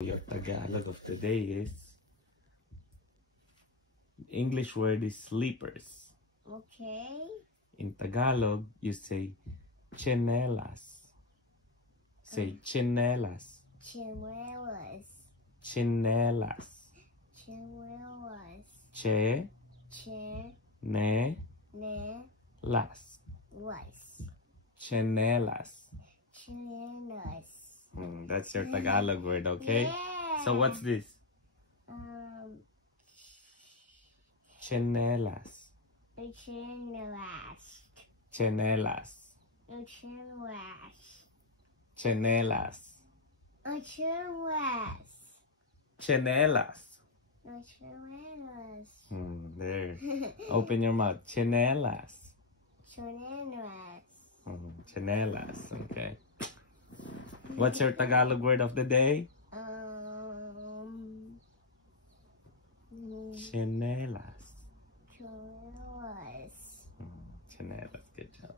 Your Tagalog of today is English word is sleepers. Okay. In Tagalog, you say chinelas. Say chinelas. Chinelas. Chinelas. Chinelas. Che ne las. Chinelas. Chinelas. That's your Tagalog word, okay? Yeah. So what's this? Chinelas. Chinelas. Chinelas. Chinelas. Chinelas. Chinelas. Chinelas. Chinelas. There. Open your mouth. Chinelas. Chinelas. Chinelas. Okay. What's your Tagalog word of the day? Chinelas. Chinelas. Chinelas. Good job.